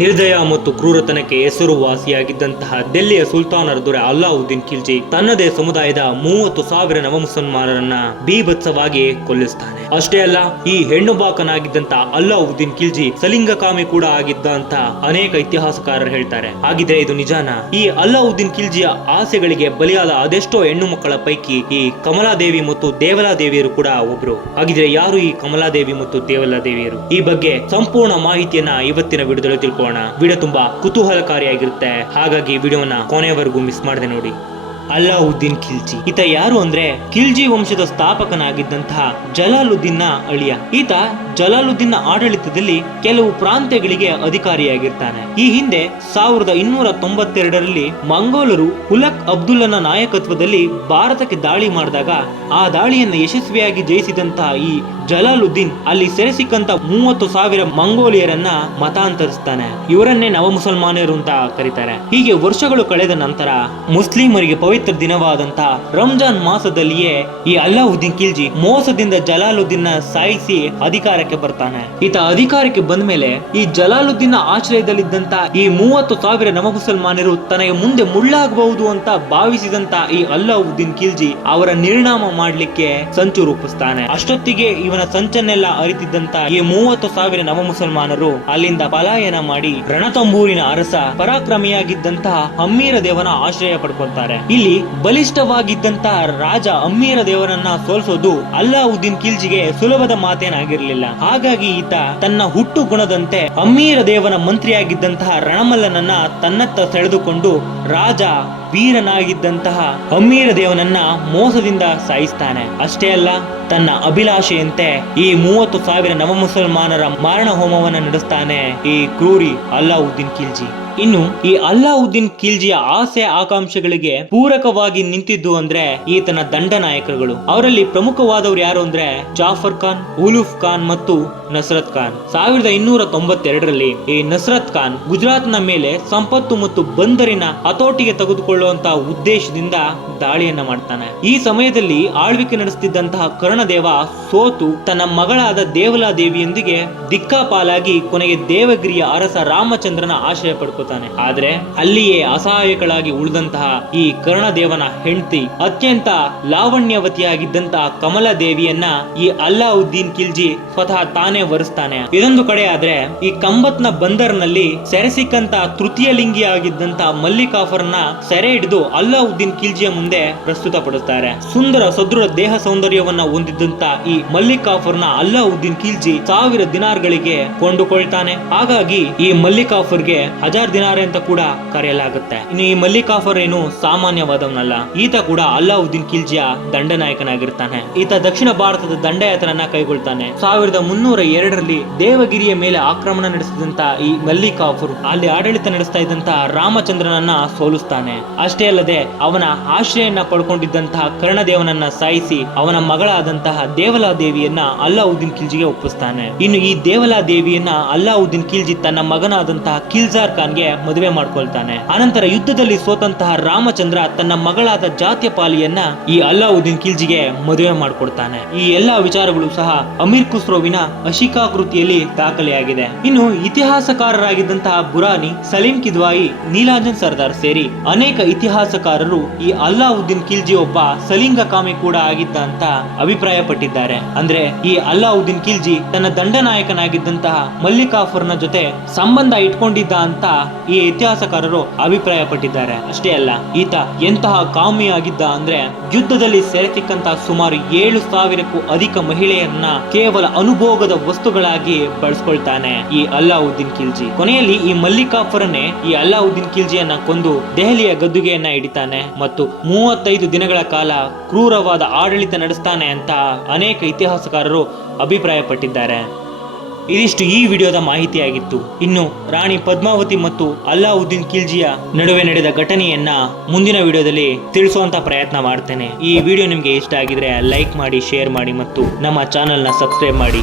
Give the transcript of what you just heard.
ನಿರ್ದಯ ಮತ್ತು ಕ್ರೂರತನಕ್ಕೆ ಹೆಸರುವಾಸಿಯಾಗಿದ್ದಂತಹ ದಿಲ್ಲಿಯ ಸುಲ್ತಾನರ ದೊರೆ ಅಲ್ಲಾವುದ್ದೀನ್ ಖಿಲ್ಜಿ ತನ್ನದೇ ಸಮುದಾಯದ 30,000 ನವ ಮುಸಲ್ಮಾನರನ್ನ ಬೀಭತ್ಸವಾಗಿ ಕೊಲ್ಲಿಸ್ತಾನೆ. ಅಷ್ಟೇ ಅಲ್ಲ, ಈ ಹೆಣ್ಣು ಬಾಕನಾಗಿದ್ದಂತ ಅಲ್ಲಾವುದ್ದೀನ್ ಖಿಲ್ಜಿ ಸಲಿಂಗಕಾಮಿ ಕೂಡ ಆಗಿದ್ದ ಅಂತ ಅನೇಕ ಇತಿಹಾಸಕಾರರು ಹೇಳ್ತಾರೆ. ಹಾಗಿದ್ರೆ ಇದು ನಿಜಾನ? ಈ ಅಲ್ಲಾವುದ್ದೀನ್ ಖಿಲ್ಜಿಯ ಆಸೆಗಳಿಗೆ ಬಲಿಯಾದ ಅದೆಷ್ಟೋ ಹೆಣ್ಣು ಮಕ್ಕಳ ಪೈಕಿ ಈ ಕಮಲಾದೇವಿ ಮತ್ತು ದೇವಲಾದೇವಿಯರು ಕೂಡ ಒಬ್ರು. ಹಾಗಿದ್ರೆ ಯಾರು ಈ ಕಮಲಾದೇವಿ ಮತ್ತು ದೇವಲಾದೇವಿಯರು? ಈ ಬಗ್ಗೆ ಸಂಪೂರ್ಣ ಮಾಹಿತಿಯನ್ನ ಇವತ್ತಿನ ವಿಡಿಯೋದಲ್ಲಿ ತಿಳ್ಕೊಳ್ಳೋಣ. ವಿಡಿಯೋ ತುಂಬಾ ಕುತೂಹಲಕಾರಿಯಾಗಿರುತ್ತೆ, ಹಾಗಾಗಿ ವಿಡಿಯೋನ ಕೊನೆಯವರೆಗೂ ಮಿಸ್ ಮಾಡದೆ ನೋಡಿ. ಅಲ್ಲಾವುದ್ದೀನ್ ಖಿಲ್ಜಿ ಈತ ಯಾರು ಅಂದ್ರೆ ಖಿಲ್ಜಿ ವಂಶದ ಸ್ಥಾಪಕನಾಗಿದ್ದಂತಹ ಜಲಾಲುದ್ದೀನ್ ನ ಅಳಿಯ. ಈತ ಜಲಾಲುದ್ದೀನ್ ಆಡಳಿತದಲ್ಲಿ ಕೆಲವು ಪ್ರಾಂತ್ಯಗಳಿಗೆ ಅಧಿಕಾರಿಯಾಗಿರ್ತಾನೆ. ಈ ಹಿಂದೆ 1292ರಲ್ಲಿ ಮಂಗೋಲರು ಹುಲಕ್ ಅಬ್ದುಲ್ಲನ ನಾಯಕತ್ವದಲ್ಲಿ ಭಾರತಕ್ಕೆ ದಾಳಿ ಮಾಡಿದಾಗ ಆ ದಾಳಿಯನ್ನು ಯಶಸ್ವಿಯಾಗಿ ಜಯಿಸಿದಂತಹ ಈ ಜಲಾಲುದ್ದೀನ್ ಅಲ್ಲಿ ಸೆರೆ ಸಿಕ್ಕಂತ 30,000 ಮಂಗೋಲಿಯರನ್ನ ಮತಾಂತರಿಸ್ತಾನೆ. ಇವರನ್ನೇ ನವ ಮುಸಲ್ಮಾನರು ಅಂತ ಕರೀತಾರೆ. ಹೀಗೆ ವರ್ಷಗಳು ಕಳೆದ ನಂತರ ಮುಸ್ಲಿಮರಿಗೆ ಪವಿತ್ರ ದಿನವಾದಂತಹ ರಂಜಾನ್ ಮಾಸದಲ್ಲಿಯೇ ಈ ಅಲ್ಲಾವುದ್ದೀನ್ ಖಿಲ್ಜಿ ಮೋಸದಿಂದ ಜಲಾಲುದ್ದೀನ್ ನ ಸಾಯಿಸಿ ಅಧಿಕಾರಕ್ಕೆ ಬರ್ತಾನೆ. ಈತ ಅಧಿಕಾರಕ್ಕೆ ಬಂದ ಮೇಲೆ ಈ ಜಲಾಲುದ್ದೀನ್ ಆಶ್ರಯದಲ್ಲಿದ್ದಂತ ಈ 30,000 ನವ ಮುಸಲ್ಮಾನರು ತನಗೆ ಮುಂದೆ ಮುಳ್ಳಾಗಬಹುದು ಅಂತ ಭಾವಿಸಿದಂತ ಈ ಅಲ್ಲಾವುದ್ದೀನ್ ಖಿಲ್ಜಿ ಅವರ ನಿರ್ನಾಮ ಮಾಡ್ಲಿಕ್ಕೆ ಸಂಚು ರೂಪಿಸ್ತಾನೆ. ಅಷ್ಟೊತ್ತಿಗೆ ಇವನ ಸಂಚನ್ನೆಲ್ಲ ಅರಿತಿದ್ದಂತ ಈ 30,000 ನವ ಮುಸಲ್ಮಾನರು ಅಲ್ಲಿಂದ ಪಲಾಯನ ಮಾಡಿ ರಣತಂಬೂರಿನ ಅರಸ ಪರಾಕ್ರಮಿಯಾಗಿದ್ದಂತಹ ಅಮ್ಮೀರ ದೇವನ ಆಶ್ರಯ ಪಡ್ಕೊಳ್ತಾರೆ. ಇಲ್ಲಿ ಬಲಿಷ್ಠವಾಗಿದ್ದಂತಹ ರಾಜ ಅಮ್ಮೀರ ದೇವರನ್ನ ಸೋಲಿಸೋದು ಅಲ್ಲಾವುದ್ದೀನ್ ಖಿಲ್ಜಿಗೆ ಸುಲಭದ ಮಾತೇನಾಗಿರ್ಲಿಲ್ಲ. ಹಾಗಾಗಿ ಈತ ತನ್ನ ಹುಟ್ಟು ಗುಣದಂತೆ ಅಮ್ಮೀರ ದೇವನ ಮಂತ್ರಿಯಾಗಿದ್ದಂತಹ ರಣಮಲ್ಲನನ್ನ ತನ್ನತ್ತ ಸೆಳೆದುಕೊಂಡು ರಾಜ ವೀರನಾಗಿದ್ದಂತಹ ಅಮ್ಮೀರ ದೇವನನ್ನ ಮೋಸದಿಂದ ಸಾಯಿಸ್ತಾನೆ. ಅಷ್ಟೇ ಅಲ್ಲ, ತನ್ನ ಅಭಿಲಾಷೆಯಂತೆ ಈ 30,000 ನವ ಮುಸಲ್ಮಾನರ ಮಾರಣ ಹೋಮವನ್ನು ನಡೆಸ್ತಾನೆ ಈ ಕ್ರೂರಿ ಅಲ್ಲಾವುದ್ದೀನ್ ಖಿಲ್ಜಿ. ಇನ್ನು ಈ ಅಲ್ಲಾವುದ್ದೀನ್ ಖಿಲ್ಜಿಯ ಆಸೆ ಆಕಾಂಕ್ಷೆಗಳಿಗೆ ಪೂರಕವಾಗಿ ನಿಂತಿದ್ದು ಅಂದ್ರೆ ಈತನ ದಂಡನಾಯಕರುಗಳು. ಅವರಲ್ಲಿ ಪ್ರಮುಖವಾದವರು ಯಾರು ಅಂದ್ರೆ ಜಾಫರ್ ಖಾನ್, ಉಲುಫ್ ಖಾನ್ ಮತ್ತು ನಸ್ರತ್ ಖಾನ್. 1292ರಲ್ಲಿ ಈ ನಸ್ರತ್ ಖಾನ್ ಗುಜರಾತ್ ನ ಮೇಲೆ ಸಂಪತ್ತು ಮತ್ತು ಬಂದರಿನ ಹತೋಟಿಗೆ ತೆಗೆದುಕೊಳ್ಳುವಂತಹ ಉದ್ದೇಶದಿಂದ ದಾಳಿಯನ್ನ ಮಾಡ್ತಾನೆ. ಈ ಸಮಯದಲ್ಲಿ ಆಳ್ವಿಕೆ ನಡೆಸುತ್ತಿದ್ದಂತಹ ಕರ್ಣದೇವ ಸೋತು ತನ್ನ ಮಗಳಾದ ದೇವಲಾದೇವಿಯೊಂದಿಗೆ ದಿಕ್ಕಾಪಾಲಾಗಿ ಕೊನೆಗೆ ದೇವಗಿರಿಯ ಅರಸ ರಾಮಚಂದ್ರನ ಆಶ್ರಯ ಪಡ್ಕೋತಾನೆ. ಆದ್ರೆ ಅಲ್ಲಿಯೇ ಅಸಹಾಯಕಳಾಗಿ ಉಳಿದಂತಹ ಈ ಕರ್ಣದೇವನ ಹೆಂಡತಿ ಅತ್ಯಂತ ಲಾವಣ್ಯವತಿಯಾಗಿದ್ದಂತಹ ಕಮಲಾದೇವಿಯನ್ನ ಈ ಅಲ್ಲಾವುದ್ದೀನ್ ಖಿಲ್ಜಿ ಸ್ವತಃ ತಾನೇ ವರಿಸ್ತಾನೆ. ಇದೊಂದು ಕಡೆ ಆದ್ರೆ ಈ ಕಂಬತ್ನ ಬಂದರ್ನಲ್ಲಿ ಸೆರೆ ಸಿಕ್ಕಂತ ತೃತೀಯ ಲಿಂಗಿ ಆಗಿದ್ದಂತಹ ಮಲ್ಲಿಕಾಫರ್ನ ಸೆರೆ ಹಿಡಿದು ಅಲ್ಲಾವುದ್ದೀನ್ ಖಿಲ್ಜಿಯ ಮುಂದೆ ಪ್ರಸ್ತುತಪಡಿಸ್ತಾರೆ. ಸುಂದರ ಸದೃಢ ದೇಹ ಸೌಂದರ್ಯವನ್ನ ಹೊಂದಿದ್ದಂತ ಈ ಮಲ್ಲಿಕಾಫರ್ನ ಅಲ್ಲಾವುದ್ದೀನ್ ಖಿಲ್ಜಿ 1000 ದಿನಾರ್ಗಳಿಗೆ ಕೊಂಡುಕೊಳ್ತಾನೆ. ಹಾಗಾಗಿ ಈ ಮಲ್ಲಿಕಾಫರ್ಗೆ 1000 ದಿನಾರ್ ಅಂತ ಕೂಡ ಕರೆಯಲಾಗುತ್ತೆ. ಇನ್ನು ಈ ಮಲ್ಲಿಕಾಫರ್ ಏನು ಸಾಮಾನ್ಯವಾದವನಲ್ಲ. ಈತ ಕೂಡ ಅಲ್ಲಾವುದ್ದೀನ್ ಖಿಲ್ಜಿಯ ದಂಡನಾಯಕನಾಗಿರ್ತಾನೆ. ಈತ ದಕ್ಷಿಣ ಭಾರತದ ದಂಡಯಾತ್ರೆಯನ್ನ ಕೈಗೊಳ್ತಾನೆ. 1302ರಲ್ಲಿ ದೇವಗಿರಿಯ ಮೇಲೆ ಆಕ್ರಮಣ ನಡೆಸಿದಂತ ಈ ಮಲ್ಲಿಕಾಫರ್ ಅಲ್ಲಿ ಆಡಳಿತ ನಡೆಸ್ತಾ ಇದ್ದಂತಹ ರಾಮಚಂದ್ರನನ್ನ ಸೋಲಿಸ್ತಾನೆ. ಅಷ್ಟೇ ಅಲ್ಲದೆ ಅವನ ಆಶ್ರಯನ್ನ ಪಡ್ಕೊಂಡಿದ್ದಂತಹ ಕರ್ಣದೇವನನ್ನ ಸಾಯಿಸಿ ಅವನ ಮಗಳಾದಂತಹ ದೇವಲಾದೇವಿಯನ್ನ ಅಲ್ಲಾವುದ್ದೀನ್ ಖಿಲ್ಜಿಗೆ ಒಪ್ಪಿಸ್ತಾನೆ. ಇನ್ನು ಈ ದೇವಲಾದೇವಿಯನ್ನ ಅಲ್ಲಾವುದ್ದೀನ್ ಖಿಲ್ಜಿ ತನ್ನ ಮಗನಾದಂತಹ ಕಿಲ್ಜಾರ್ ಖಾನ್ಗೆ ಮದುವೆ ಮಾಡ್ಕೊಳ್ತಾನೆ. ಅನಂತರ ಯುದ್ಧದಲ್ಲಿ ಸೋತಂತಹ ರಾಮಚಂದ್ರ ತನ್ನ ಮಗಳಾದ ಜಾತ್ಯಪಾಲಿಯನ್ನ ಈ ಅಲ್ಲಾವುದ್ದೀನ್ ಖಿಲ್ಜಿಗೆ ಮದುವೆ ಮಾಡಿಕೊಡ್ತಾನೆ. ಈ ಎಲ್ಲಾ ವಿಚಾರಗಳು ಸಹ ಅಮೀರ್ ಖುಸ್ರೋವಿನ ಅಶಿಕಾಕೃತಿಯಲ್ಲಿ ದಾಖಲೆಯಾಗಿದೆ. ಇನ್ನು ಇತಿಹಾಸಕಾರರಾಗಿದ್ದಂತಹ ಬುರಾನಿ, ಸಲೀಂ ಕಿದ್ವಾಯಿ, ನೀಲಾಂಜನ್ ಸರ್ದಾರ್ ಸೇರಿ ಅನೇಕ ಇತಿಹಾಸಕಾರರು ಈ ಅಲ್ಲಾವುದ್ದೀನ್ ಖಿಲ್ಜಿ ಒಬ್ಬ ಸಲಿಂಗಕಾಮಿ ಕೂಡ ಆಗಿದ್ದ ಅಂತ ಅಭಿಪ್ರಾಯ ಪಟ್ಟಿದ್ದಾರೆ. ಅಂದ್ರೆ ಈ ಅಲ್ಲಾವುದ್ದೀನ್ ಖಿಲ್ಜಿ ತನ್ನ ದಂಡನಾಯಕನಾಗಿದ್ದಂತಹ ಮಲ್ಲಿಕಾಫರ್ನ ಜೊತೆ ಸಂಬಂಧ ಇಟ್ಕೊಂಡಿದ್ದ ಅಂತ ಈ ಇತಿಹಾಸಕಾರರು ಅಭಿಪ್ರಾಯ ಪಟ್ಟಿದ್ದಾರೆ. ಅಷ್ಟೇ ಅಲ್ಲ, ಈತ ಎಂತಹ ಕಾಮಿಯಾಗಿದ್ದ ಅಂದ್ರೆ ಯುದ್ಧದಲ್ಲಿ ಸೆರೆ ಸಿಕ್ಕಂತಹ ಸುಮಾರು 7,000ಕ್ಕೂ ಅಧಿಕ ಮಹಿಳೆಯರನ್ನ ಕೇವಲ ಅನುಭೋಗದ ವಸ್ತುಗಳಾಗಿ ಬಳಸ್ಕೊಳ್ತಾನೆ ಈ ಅಲ್ಲಾವುದ್ದೀನ್ ಖಿಲ್ಜಿ. ಕೊನೆಯಲ್ಲಿ ಈ ಮಲ್ಲಿಕಾಫರನ್ನೇ ಈ ಅಲ್ಲಾವುದ್ದೀನ್ ಖಿಲ್ಜಿಯನ್ನ ಕೊಂದು ದೆಹಲಿಯ ಗದ್ದುಗೆಯನ್ನ ಹಿಡಿತಾನೆ ಮತ್ತು 35 ದಿನಗಳ ಕಾಲ ಕ್ರೂರವಾದ ಆಡಳಿತ ನಡೆಸ್ತಾನೆ ಅಂತ ಅನೇಕ ಇತಿಹಾಸಕಾರರು ಅಭಿಪ್ರಾಯ ಪಟ್ಟಿದ್ದಾರೆ. ಇದಿಷ್ಟು ಈ ವಿಡಿಯೋದ ಮಾಹಿತಿಯಾಗಿತ್ತು. ಇನ್ನು ರಾಣಿ ಪದ್ಮಾವತಿ ಮತ್ತು ಅಲ್ಲಾವುದ್ದೀನ್ ಖಿಲ್ಜಿಯ ನಡುವೆ ನಡೆದ ಘಟನೆಯನ್ನ ಮುಂದಿನ ವಿಡಿಯೋದಲ್ಲಿ ತಿಳಿಸುವಂತ ಪ್ರಯತ್ನ ಮಾಡ್ತೇನೆ. ಈ ವಿಡಿಯೋ ನಿಮ್ಗೆ ಇಷ್ಟ ಆಗಿದ್ರೆ ಲೈಕ್ ಮಾಡಿ, ಶೇರ್ ಮಾಡಿ ಮತ್ತು ನಮ್ಮ ಚಾನೆಲ್ನ ಸಬ್ಸ್ಕ್ರೈಬ್ ಮಾಡಿ.